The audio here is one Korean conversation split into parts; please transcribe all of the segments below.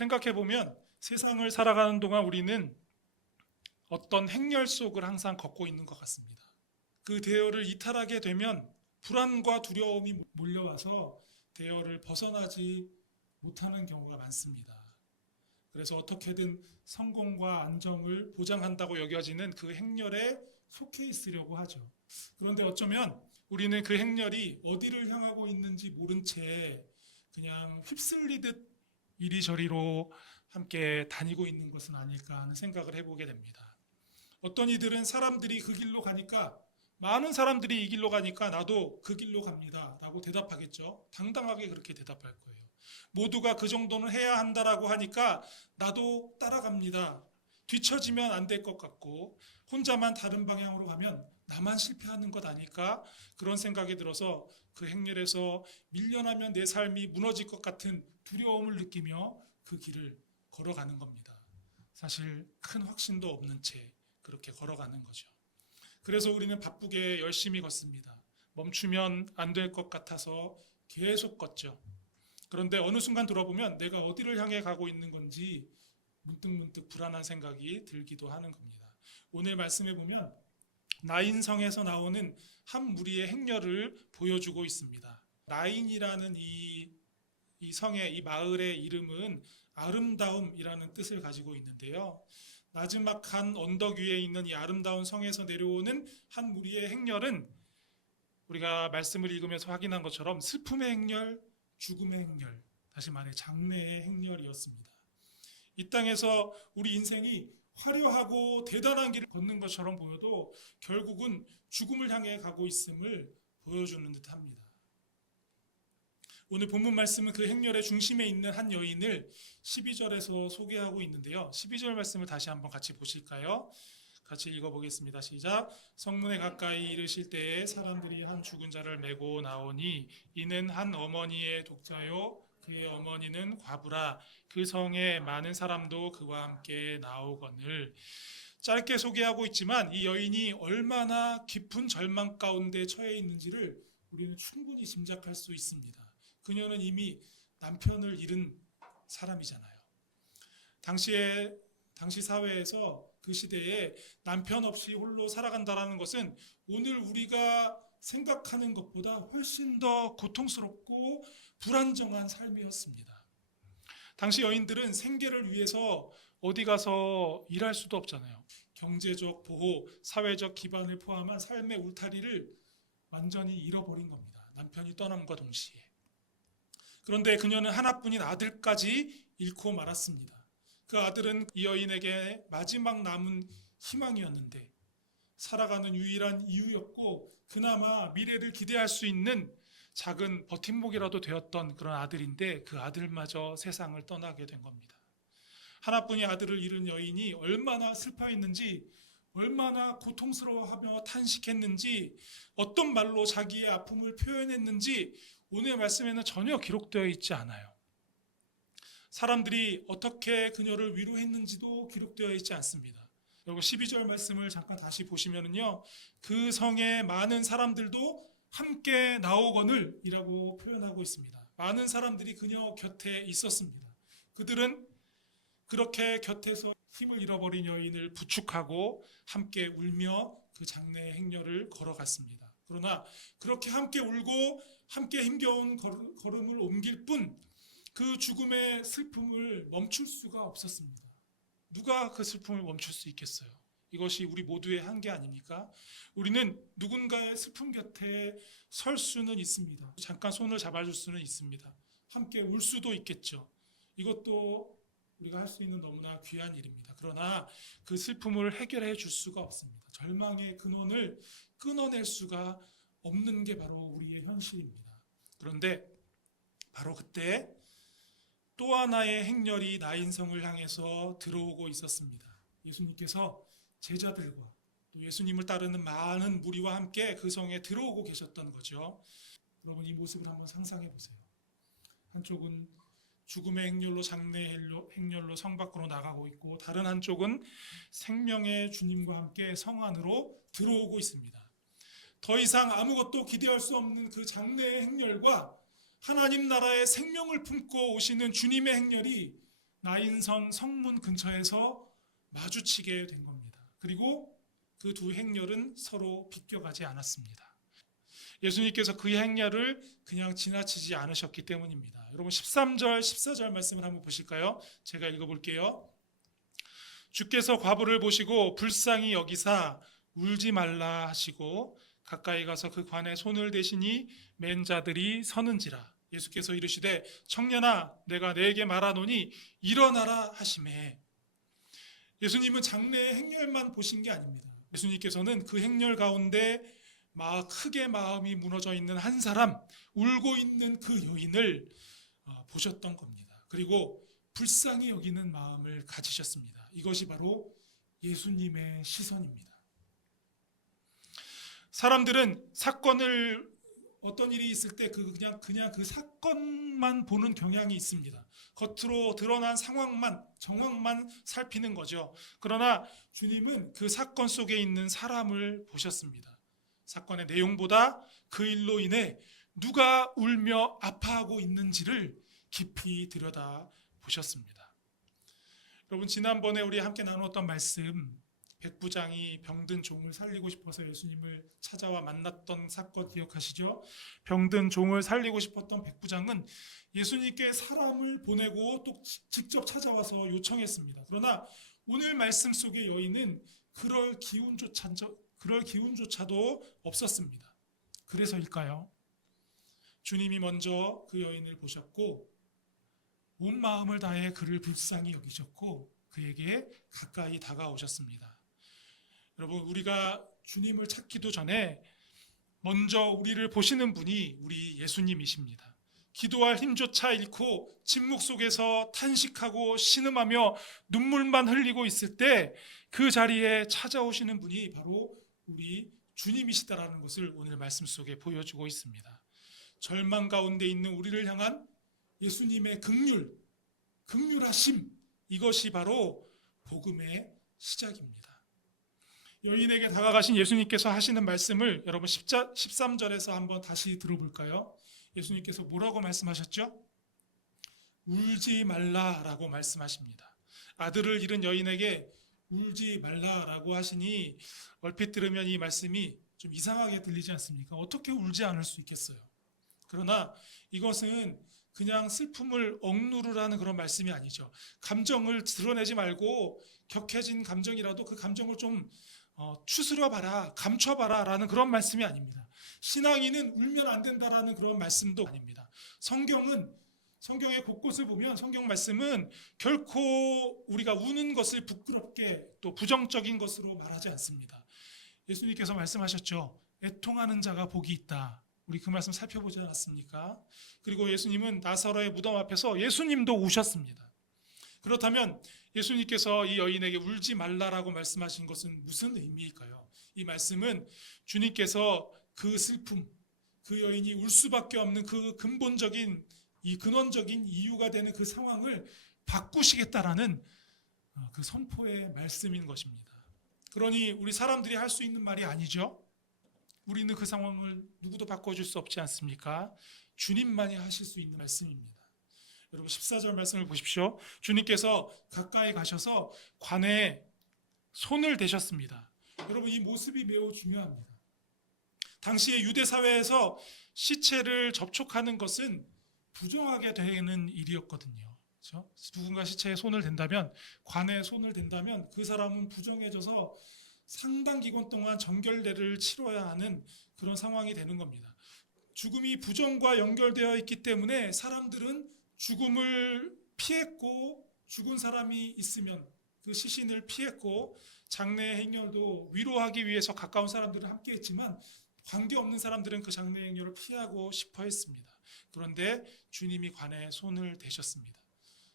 생각해 보면 세상을 살아가는 동안 우리는 어떤 행렬 속을 항상 걷고 있는 것 같습니다. 그 대열을 이탈하게 되면 불안과 두려움이 몰려와서 대열을 벗어나지 못하는 경우가 많습니다. 그래서 어떻게든 성공과 안정을 보장한다고 여겨지는 그 행렬에 속해 있으려고 하죠. 그런데 어쩌면 우리는 그 행렬이 어디를 향하고 있는지 모른 채 그냥 휩쓸리듯 이리저리로 함께 다니고 있는 것은 아닐까 하는 생각을 해보게 됩니다. 어떤 이들은 사람들이 그 길로 가니까, 많은 사람들이 이 길로 가니까 나도 그 길로 갑니다 라고 대답하겠죠. 당당하게 그렇게 대답할 거예요. 모두가 그 정도는 해야 한다라고 하니까 나도 따라갑니다. 뒤처지면 안 될 것 같고 혼자만 다른 방향으로 가면 나만 실패하는 것 아닐까, 그런 생각이 들어서 그 행렬에서 밀려나면 내 삶이 무너질 것 같은 두려움을 느끼며 그 길을 걸어가는 겁니다. 사실 큰 확신도 없는 채 그렇게 걸어가는 거죠. 그래서 우리는 바쁘게 열심히 걷습니다. 멈추면 안 될 것 같아서 계속 걷죠. 그런데 어느 순간 돌아보면 내가 어디를 향해 가고 있는 건지 문득문득 불안한 생각이 들기도 하는 겁니다. 오늘 말씀해 보면 나인성에서 나오는 한 무리의 행렬을 보여주고 있습니다. 나인이라는 이 성의, 이 마을의 이름은 아름다움이라는 뜻을 가지고 있는데요. 나지막한 언덕 위에 있는 이 아름다운 성에서 내려오는 한 무리의 행렬은 우리가 말씀을 읽으면서 확인한 것처럼 슬픔의 행렬, 죽음의 행렬, 다시 말해 장래의 행렬이었습니다. 이 땅에서 우리 인생이 화려하고 대단한 길을 걷는 것처럼 보여도 결국은 죽음을 향해 가고 있음을 보여주는 듯합니다. 오늘 본문 말씀은 그 행렬의 중심에 있는 한 여인을 12절에서 소개하고 있는데요. 12절 말씀을 다시 한번 같이 보실까요? 같이 읽어보겠습니다. 시작. 성문에 가까이 이르실 때에 사람들이 한 죽은 자를 메고 나오니 이는 한 어머니의 독자요 그의 어머니는 과부라. 그 성에 많은 사람도 그와 함께 나오거늘. 짧게 소개하고 있지만 이 여인이 얼마나 깊은 절망 가운데 처해 있는지를 우리는 충분히 짐작할 수 있습니다. 그녀는 이미 남편을 잃은 사람이잖아요. 당시 사회에서 그 시대에 남편 없이 홀로 살아간다는 것은 오늘 우리가 생각하는 것보다 훨씬 더 고통스럽고 불안정한 삶이었습니다. 당시 여인들은 생계를 위해서 어디 가서 일할 수도 없잖아요. 경제적 보호, 사회적 기반을 포함한 삶의 울타리를 완전히 잃어버린 겁니다. 남편이 떠남과 동시에. 그런데 그녀는 하나뿐인 아들까지 잃고 말았습니다. 그 아들은 이 여인에게 마지막 남은 희망이었는데, 살아가는 유일한 이유였고 그나마 미래를 기대할 수 있는 작은 버팀목이라도 되었던 그런 아들인데 그 아들마저 세상을 떠나게 된 겁니다. 하나뿐인 아들을 잃은 여인이 얼마나 슬퍼했는지, 얼마나 고통스러워하며 탄식했는지, 어떤 말로 자기의 아픔을 표현했는지 오늘 말씀에는 전혀 기록되어 있지 않아요. 사람들이 어떻게 그녀를 위로했는지도 기록되어 있지 않습니다. 그리고 12절 말씀을 잠깐 다시 보시면은요, 그 성에 많은 사람들도 함께 나오거늘 이라고 표현하고 있습니다. 많은 사람들이 그녀 곁에 있었습니다. 그들은 그렇게 곁에서 힘을 잃어버린 여인을 부축하고 함께 울며 그 장례의 행렬을 걸어갔습니다. 그러나 그렇게 함께 울고 함께 힘겨운 걸음을 옮길 뿐 그 죽음의 슬픔을 멈출 수가 없었습니다. 누가 그 슬픔을 멈출 수 있겠어요? 이것이 우리 모두의 한계 아닙니까? 우리는 누군가의 슬픔 곁에 설 수는 있습니다. 잠깐 손을 잡아줄 수는 있습니다. 함께 울 수도 있겠죠. 이것도 우리가 할 수 있는 너무나 귀한 일입니다. 그러나 그 슬픔을 해결해 줄 수가 없습니다. 절망의 근원을 끊어낼 수가 없는 게 바로 우리의 현실입니다. 그런데 바로 그때 또 하나의 행렬이 나인성을 향해서 들어오고 있었습니다. 예수님께서 제자들과 또 예수님을 따르는 많은 무리와 함께 그 성에 들어오고 계셨던 거죠. 여러분, 이 모습을 한번 상상해 보세요. 한쪽은 죽음의 행렬로, 장래의 행렬로 성 밖으로 나가고 있고, 다른 한쪽은 생명의 주님과 함께 성 안으로 들어오고 있습니다. 더 이상 아무것도 기대할 수 없는 그 장래의 행렬과 하나님 나라의 생명을 품고 오시는 주님의 행렬이 나인성 성문 근처에서 마주치게 된 겁니다. 그리고 그 두 행렬은 서로 비껴가지 않았습니다. 예수님께서 그 행렬을 그냥 지나치지 않으셨기 때문입니다. 여러분 13절, 14절 말씀을 한번 보실까요? 제가 읽어볼게요. 주께서 과부를 보시고 불쌍히 여기사 울지 말라 하시고 가까이 가서 그 관에 손을 대시니 맨 자들이 서는지라. 예수께서 이르시되 청년아 내가 네게 말하노니 일어나라 하시매. 예수님은 장래의 행렬만 보신 게 아닙니다. 예수님께서는 그 행렬 가운데 크게 마음이 무너져 있는 한 사람, 울고 있는 그 여인을 보셨던 겁니다. 그리고 불쌍히 여기는 마음을 가지셨습니다. 이것이 바로 예수님의 시선입니다. 사람들은 어떤 일이 있을 때 그냥 그 사건만 보는 경향이 있습니다. 겉으로 드러난 정황만 살피는 거죠. 그러나 주님은 그 사건 속에 있는 사람을 보셨습니다. 사건의 내용보다 그 일로 인해 누가 울며 아파하고 있는지를 깊이 들여다 보셨습니다. 여러분 지난번에 우리 함께 나누었던 말씀, 백부장이 병든 종을 살리고 싶어서 예수님을 찾아와 만났던 사건 기억하시죠? 병든 종을 살리고 싶었던 백부장은 예수님께 사람을 보내고 또 직접 찾아와서 요청했습니다. 그러나 오늘 말씀 속의 여인은 그럴 기운조차도 없었습니다. 그래서일까요? 주님이 먼저 그 여인을 보셨고 온 마음을 다해 그를 불쌍히 여기셨고 그에게 가까이 다가오셨습니다. 여러분 우리가 주님을 찾기도 전에 먼저 우리를 보시는 분이 우리 예수님이십니다. 기도할 힘조차 잃고 침묵 속에서 탄식하고 신음하며 눈물만 흘리고 있을 때 그 자리에 찾아오시는 분이 바로 우리 주님이시다라는 것을 오늘 말씀 속에 보여주고 있습니다. 절망 가운데 있는 우리를 향한 예수님의 긍휼하심, 이것이 바로 복음의 시작입니다. 여인에게 다가가신 예수님께서 하시는 말씀을 여러분 13절에서 한번 다시 들어볼까요? 예수님께서 뭐라고 말씀하셨죠? 울지 말라라고 말씀하십니다. 아들을 잃은 여인에게 울지 말라라고 하시니 얼핏 들으면 이 말씀이 좀 이상하게 들리지 않습니까? 어떻게 울지 않을 수 있겠어요? 그러나 이것은 그냥 슬픔을 억누르라는 그런 말씀이 아니죠. 감정을 드러내지 말고 격해진 감정이라도 그 감정을 좀 추스려봐라, 감춰봐라 라는 그런 말씀이 아닙니다. 신앙인은 울면 안 된다라는 그런 말씀도 아닙니다. 성경의 곳곳을 보면 성경 말씀은 결코 우리가 우는 것을 부끄럽게 또 부정적인 것으로 말하지 않습니다. 예수님께서 말씀하셨죠. 애통하는 자가 복이 있다. 우리 그 말씀 살펴보지 않았습니까? 그리고 예수님은 나사로의 무덤 앞에서 예수님도 우셨습니다. 그렇다면 예수님께서 이 여인에게 울지 말라라고 말씀하신 것은 무슨 의미일까요? 이 말씀은 주님께서 그 슬픔, 그 여인이 울 수밖에 없는 그 근원적인 이유가 되는 그 상황을 바꾸시겠다라는 그 선포의 말씀인 것입니다. 그러니 우리 사람들이 할 수 있는 말이 아니죠. 우리는 그 상황을 누구도 바꿔줄 수 없지 않습니까? 주님만이 하실 수 있는 말씀입니다. 여러분 14절 말씀을 보십시오. 주님께서 가까이 가셔서 관에 손을 대셨습니다. 여러분 이 모습이 매우 중요합니다. 당시의 유대 사회에서 시체를 접촉하는 것은 부정하게 되는 일이었거든요. 그렇죠? 누군가 시체에 손을 댄다면, 관에 손을 댄다면 그 사람은 부정해져서 상당 기간 동안 정결례를 치러야 하는 그런 상황이 되는 겁니다. 죽음이 부정과 연결되어 있기 때문에 사람들은 죽음을 피했고 죽은 사람이 있으면 그 시신을 피했고 장례 행렬도 위로하기 위해서 가까운 사람들은 함께 했지만 관계없는 사람들은 그 장례 행렬을 피하고 싶어 했습니다. 그런데 주님이 관에 손을 대셨습니다.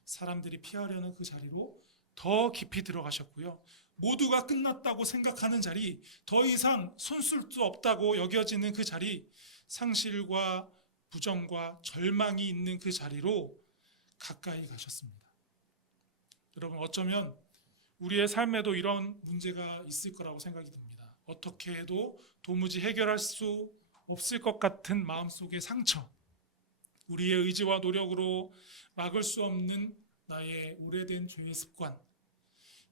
사람들이 피하려는 그 자리로 더 깊이 들어가셨고요. 모두가 끝났다고 생각하는 자리, 더 이상 손쓸 수 없다고 여겨지는 그 자리, 상실과 부정과 절망이 있는 그 자리로 가까이 가셨습니다. 여러분 어쩌면 우리의 삶에도 이런 문제가 있을 거라고 생각이 듭니다. 어떻게 해도 도무지 해결할 수 없을 것 같은 마음속의 상처, 우리의 의지와 노력으로 막을 수 없는 나의 오래된 죄의 습관,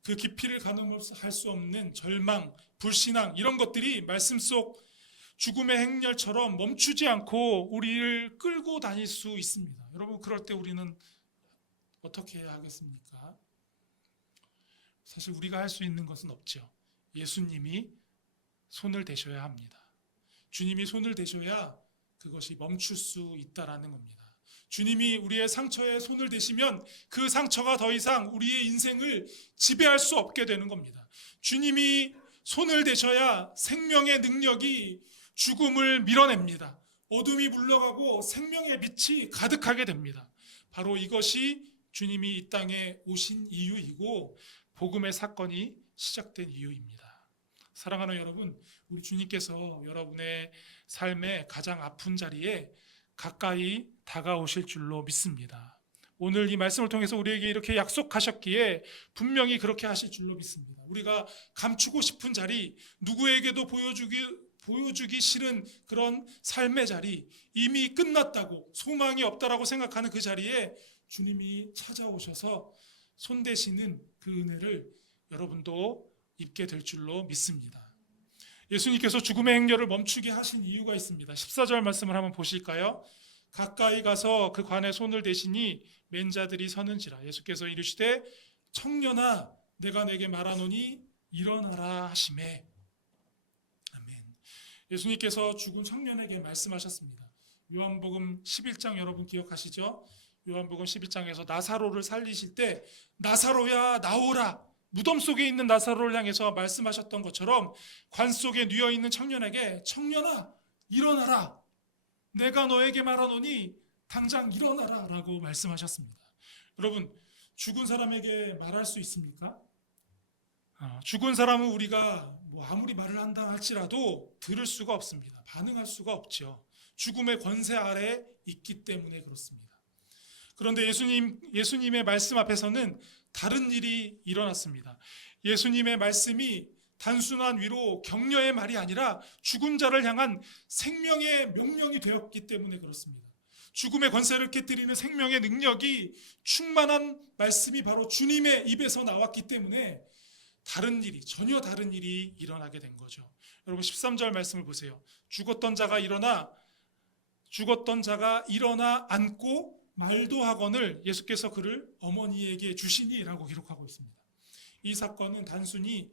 그 깊이를 가늠할 수 없는 절망, 불신앙 이런 것들이 말씀 속 죽음의 행렬처럼 멈추지 않고 우리를 끌고 다닐 수 있습니다. 여러분 그럴 때 우리는 어떻게 해야 하겠습니까? 사실 우리가 할 수 있는 것은 없죠. 예수님이 손을 대셔야 합니다. 주님이 손을 대셔야 그것이 멈출 수 있다라는 겁니다. 주님이 우리의 상처에 손을 대시면 그 상처가 더 이상 우리의 인생을 지배할 수 없게 되는 겁니다. 주님이 손을 대셔야 생명의 능력이 죽음을 밀어냅니다. 어둠이 물러가고 생명의 빛이 가득하게 됩니다. 바로 이것이 주님이 이 땅에 오신 이유이고 복음의 사건이 시작된 이유입니다. 사랑하는 여러분, 우리 주님께서 여러분의 삶의 가장 아픈 자리에 가까이 다가오실 줄로 믿습니다. 오늘 이 말씀을 통해서 우리에게 이렇게 약속하셨기에 분명히 그렇게 하실 줄로 믿습니다. 우리가 감추고 싶은 자리, 누구에게도 보여주기 싫은 그런 삶의 자리, 이미 끝났다고 소망이 없다라고 생각하는 그 자리에 주님이 찾아오셔서 손대시는 그 은혜를 여러분도 입게 될 줄로 믿습니다. 예수님께서 죽음의 행렬을 멈추게 하신 이유가 있습니다. 14절 말씀을 한번 보실까요? 가까이 가서 그 관에 손을 대시니 맨 자들이 서는지라. 예수께서 이르시되 청년아 내가 내게 말하노니 일어나라 하시매. 아멘. 예수님께서 죽은 청년에게 말씀하셨습니다. 요한복음 11장 여러분 기억하시죠? 요한복음 11장에서 나사로를 살리실 때 나사로야 나오라, 무덤 속에 있는 나사로를 향해서 말씀하셨던 것처럼 관 속에 누워 있는 청년에게 청년아 일어나라, 내가 너에게 말하노니 당장 일어나라 라고 말씀하셨습니다. 여러분 죽은 사람에게 말할 수 있습니까? 죽은 사람은 우리가 아무리 말을 한다 할지라도 들을 수가 없습니다. 반응할 수가 없죠. 죽음의 권세 아래에 있기 때문에 그렇습니다. 그런데 예수님의 말씀 앞에서는 다른 일이 일어났습니다. 예수님의 말씀이 단순한 위로 격려의 말이 아니라 죽은 자를 향한 생명의 명령이 되었기 때문에 그렇습니다. 죽음의 권세를 깨뜨리는 생명의 능력이 충만한 말씀이 바로 주님의 입에서 나왔기 때문에 전혀 다른 일이 일어나게 된 거죠. 여러분 13절 말씀을 보세요. 죽었던 자가 일어나 앉고 말도 하거늘 예수께서 그를 어머니에게 주시니라고 기록하고 있습니다. 이 사건은 단순히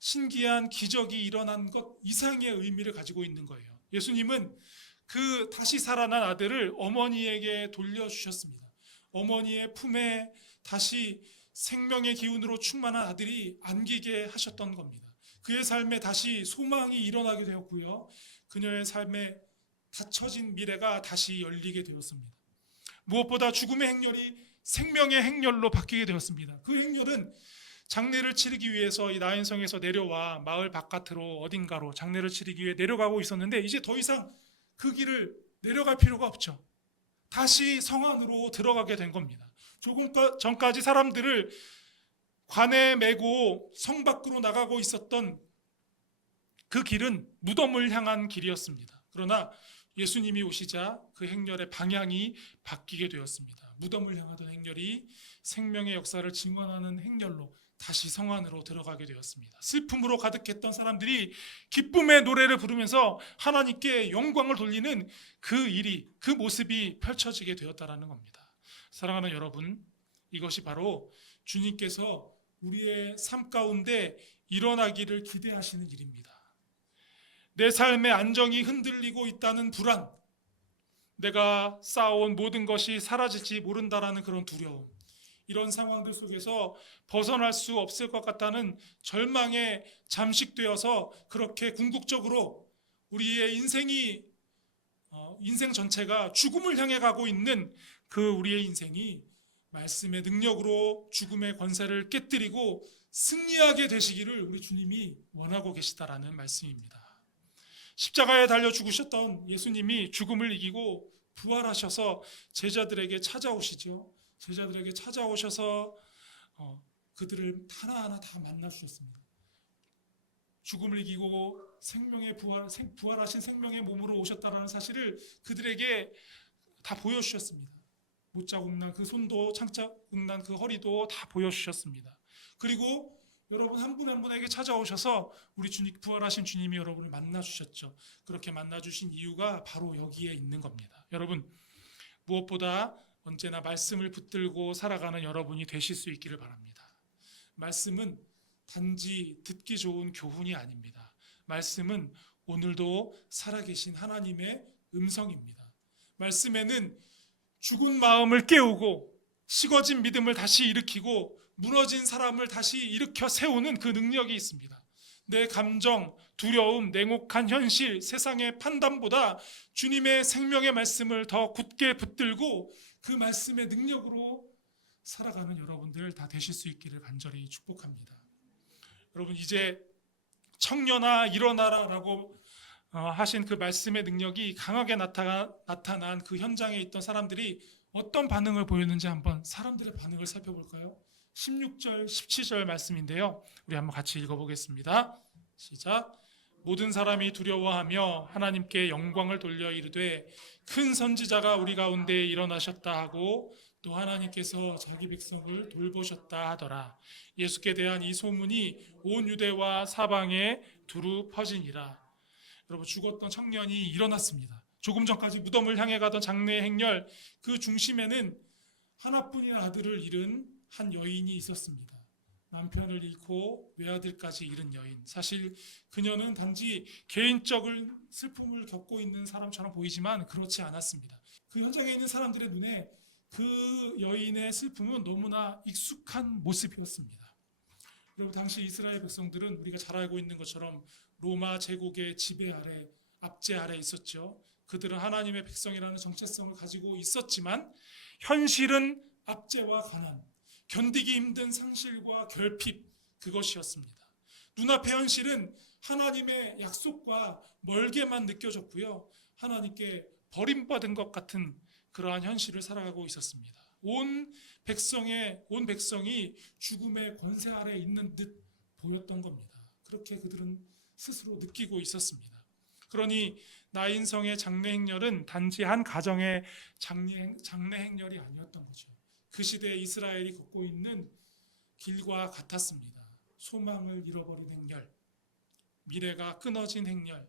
신기한 기적이 일어난 것 이상의 의미를 가지고 있는 거예요. 예수님은 그 다시 살아난 아들을 어머니에게 돌려주셨습니다. 어머니의 품에 다시 생명의 기운으로 충만한 아들이 안기게 하셨던 겁니다. 그의 삶에 다시 소망이 일어나게 되었고요. 그녀의 삶에 닫혀진 미래가 다시 열리게 되었습니다. 무엇보다 죽음의 행렬이 생명의 행렬로 바뀌게 되었습니다. 그 행렬은 장례를 치르기 위해서 이 나인성에서 내려와 마을 바깥으로 어딘가로 장례를 치르기 위해 내려가고 있었는데 이제 더 이상 그 길을 내려갈 필요가 없죠. 다시 성 안으로 들어가게 된 겁니다. 조금 전까지 사람들을 관에 메고 성 밖으로 나가고 있었던 그 길은 무덤을 향한 길이었습니다. 그러나 예수님이 오시자 그 행렬의 방향이 바뀌게 되었습니다. 무덤을 향하던 행렬이 생명의 역사를 증언하는 행렬로 다시 성 안으로 들어가게 되었습니다. 슬픔으로 가득했던 사람들이 기쁨의 노래를 부르면서 하나님께 영광을 돌리는 그 모습이 펼쳐지게 되었다라는 겁니다. 사랑하는 여러분, 이것이 바로 주님께서 우리의 삶 가운데 일어나기를 기대하시는 일입니다. 내 삶의 안정이 흔들리고 있다는 불안, 내가 쌓아온 모든 것이 사라질지 모른다라는 그런 두려움, 이런 상황들 속에서 벗어날 수 없을 것 같다는 절망에 잠식되어서 그렇게 궁극적으로 우리의 인생 전체가 죽음을 향해 가고 있는 그 우리의 인생이 말씀의 능력으로 죽음의 권세를 깨뜨리고 승리하게 되시기를 우리 주님이 원하고 계시다라는 말씀입니다. 십자가에 달려 죽으셨던 예수님이 죽음을 이기고 부활하셔서 제자들에게 찾아오시죠. 제자들에게 찾아오셔서 그들을 하나하나 다 만나주셨습니다. 죽음을 이기고 부활하신 생명의 몸으로 오셨다는 사실을 그들에게 다 보여주셨습니다. 못자국 난 그 손도 창자국 난 그 허리도 다 보여주셨습니다. 그리고 여러분 한 분 한 분에게 찾아오셔서 우리 주님, 부활하신 주님이 여러분을 만나주셨죠. 그렇게 만나주신 이유가 바로 여기에 있는 겁니다. 여러분, 무엇보다 언제나 말씀을 붙들고 살아가는 여러분이 되실 수 있기를 바랍니다. 말씀은 단지 듣기 좋은 교훈이 아닙니다. 말씀은 오늘도 살아계신 하나님의 음성입니다. 말씀에는 죽은 마음을 깨우고 식어진 믿음을 다시 일으키고 무너진 사람을 다시 일으켜 세우는 그 능력이 있습니다. 내 감정, 두려움, 냉혹한 현실, 세상의 판단보다 주님의 생명의 말씀을 더 굳게 붙들고 그 말씀의 능력으로 살아가는 여러분들 다 되실 수 있기를 간절히 축복합니다. 여러분, 이제 청년아 일어나라라고 하신 그 말씀의 능력이 강하게 나타난 그 현장에 있던 사람들이 어떤 반응을 보였는지 한번 사람들의 반응을 살펴볼까요? 16절, 17절 말씀인데요. 우리 한번 같이 읽어보겠습니다. 시작. 모든 사람이 두려워하며 하나님께 영광을 돌려 이르되 큰 선지자가 우리 가운데 일어나셨다 하고 또 하나님께서 자기 백성을 돌보셨다 하더라. 예수께 대한 이 소문이 온 유대와 사방에 두루 퍼지니라. 여러분, 죽었던 청년이 일어났습니다. 조금 전까지 무덤을 향해 가던 장례의 행렬, 그 중심에는 하나뿐인 아들을 잃은 한 여인이 있었습니다. 남편을 잃고 외아들까지 잃은 여인. 사실 그녀는 단지 개인적인 슬픔을 겪고 있는 사람처럼 보이지만 그렇지 않았습니다. 그 현장에 있는 사람들의 눈에 그 여인의 슬픔은 너무나 익숙한 모습이었습니다. 여러분, 당시 이스라엘 백성들은 우리가 잘 알고 있는 것처럼 로마 제국의 지배 아래, 압제 아래 있었죠. 그들은 하나님의 백성이라는 정체성을 가지고 있었지만 현실은 압제와 가난, 견디기 힘든 상실과 결핍, 그것이었습니다. 눈앞의 현실은 하나님의 약속과 멀게만 느껴졌고요. 하나님께 버림받은 것 같은 그러한 현실을 살아가고 있었습니다. 온 백성이 죽음의 권세 아래 있는 듯 보였던 겁니다. 그렇게 그들은 스스로 느끼고 있었습니다. 그러니 나인성의 장례 행렬은 단지 한 가정의 장례 행렬이 아니었던 거죠. 그 시대에 이스라엘이 걷고 있는 길과 같았습니다. 소망을 잃어버린 행렬, 미래가 끊어진 행렬,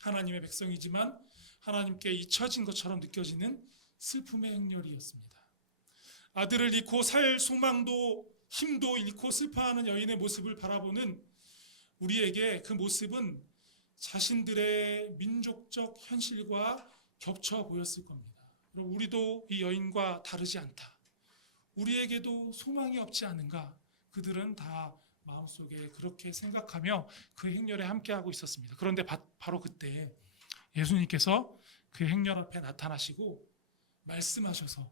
하나님의 백성이지만 하나님께 잊혀진 것처럼 느껴지는 슬픔의 행렬이었습니다. 아들을 잃고 살 소망도 힘도 잃고 슬퍼하는 여인의 모습을 바라보는 우리에게 그 모습은 자신들의 민족적 현실과 겹쳐 보였을 겁니다. 우리도 이 여인과 다르지 않다. 우리에게도 소망이 없지 않은가? 그들은 다 마음속에 그렇게 생각하며 그 행렬에 함께하고 있었습니다. 그런데 바로 그때 예수님께서 그 행렬 앞에 나타나시고 말씀하셔서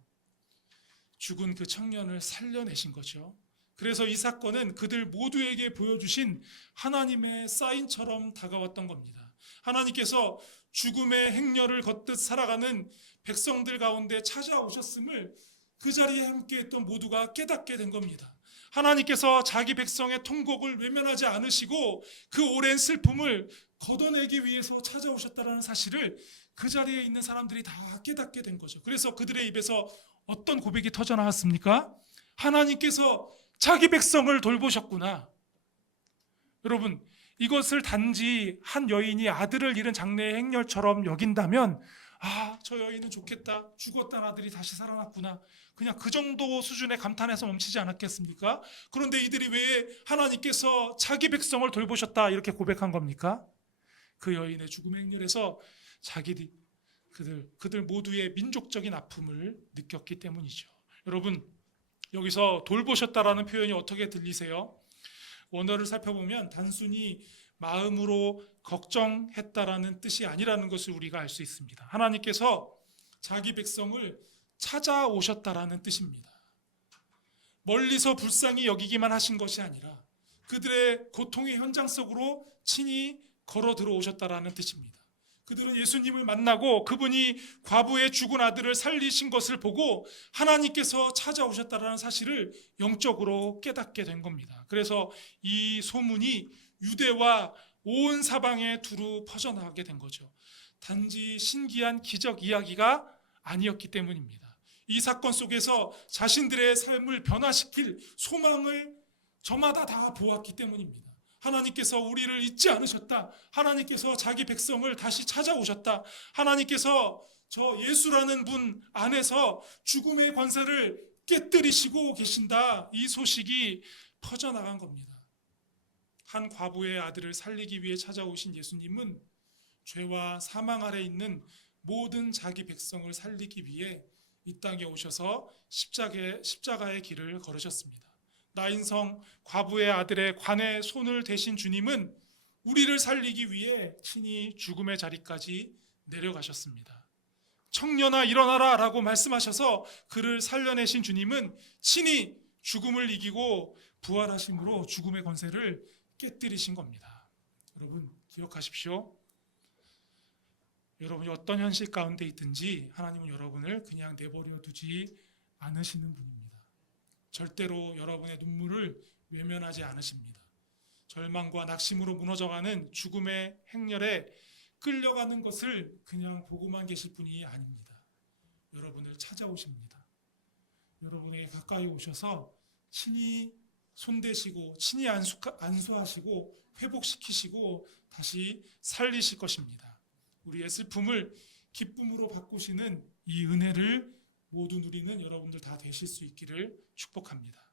죽은 그 청년을 살려내신 거죠. 그래서 이 사건은 그들 모두에게 보여주신 하나님의 사인처럼 다가왔던 겁니다. 하나님께서 죽음의 행렬을 걷듯 살아가는 백성들 가운데 찾아오셨음을 그 자리에 함께했던 모두가 깨닫게 된 겁니다. 하나님께서 자기 백성의 통곡을 외면하지 않으시고 그 오랜 슬픔을 걷어내기 위해서 찾아오셨다는 사실을 그 자리에 있는 사람들이 다 깨닫게 된 거죠. 그래서 그들의 입에서 어떤 고백이 터져나왔습니까? 하나님께서 자기 백성을 돌보셨구나. 여러분, 이것을 단지 한 여인이 아들을 잃은 장례의 행렬처럼 여긴다면 저 여인은 좋겠다. 죽었던 아들이 다시 살아났구나. 그냥 그 정도 수준의 감탄에서 멈추지 않았겠습니까? 그런데 이들이 왜 하나님께서 자기 백성을 돌보셨다 이렇게 고백한 겁니까? 그 여인의 죽음 행렬에서 그들 모두의 민족적인 아픔을 느꼈기 때문이죠. 여러분, 여기서 돌보셨다라는 표현이 어떻게 들리세요? 원어를 살펴보면 단순히 마음으로 걱정했다라는 뜻이 아니라는 것을 우리가 알 수 있습니다. 하나님께서 자기 백성을 찾아오셨다라는 뜻입니다. 멀리서 불쌍히 여기기만 하신 것이 아니라 그들의 고통의 현장 속으로 친히 걸어 들어오셨다라는 뜻입니다. 그들은 예수님을 만나고 그분이 과부의 죽은 아들을 살리신 것을 보고 하나님께서 찾아오셨다는 사실을 영적으로 깨닫게 된 겁니다. 그래서 이 소문이 유대와 온 사방에 두루 퍼져나가게 된 거죠. 단지 신기한 기적 이야기가 아니었기 때문입니다. 이 사건 속에서 자신들의 삶을 변화시킬 소망을 저마다 다 보았기 때문입니다. 하나님께서 우리를 잊지 않으셨다. 하나님께서 자기 백성을 다시 찾아오셨다. 하나님께서 저 예수라는 분 안에서 죽음의 권세를 깨뜨리시고 계신다. 이 소식이 퍼져나간 겁니다. 한 과부의 아들을 살리기 위해 찾아오신 예수님은 죄와 사망 아래 있는 모든 자기 백성을 살리기 위해 이 땅에 오셔서 십자가의 길을 걸으셨습니다. 나인성 과부의 아들의 관에 손을 대신 주님은 우리를 살리기 위해 친히 죽음의 자리까지 내려가셨습니다. 청년아 일어나라 라고 말씀하셔서 그를 살려내신 주님은 친히 죽음을 이기고 부활하심으로 죽음의 권세를 깨뜨리신 겁니다. 여러분 기억하십시오. 여러분이 어떤 현실 가운데 있든지 하나님은 여러분을 그냥 내버려 두지 않으시는 분입니다. 절대로 여러분의 눈물을 외면하지 않으십니다. 절망과 낙심으로 무너져가는 죽음의 행렬에 끌려가는 것을 그냥 보고만 계실 분이 아닙니다. 여러분을 찾아오십니다. 여러분에게 가까이 오셔서 친히 손대시고 친히 안수하시고 회복시키시고 다시 살리실 것입니다. 우리의 슬픔을 기쁨으로 바꾸시는 이 은혜를 모두 누리는 여러분들 다 되실 수 있기를 축복합니다.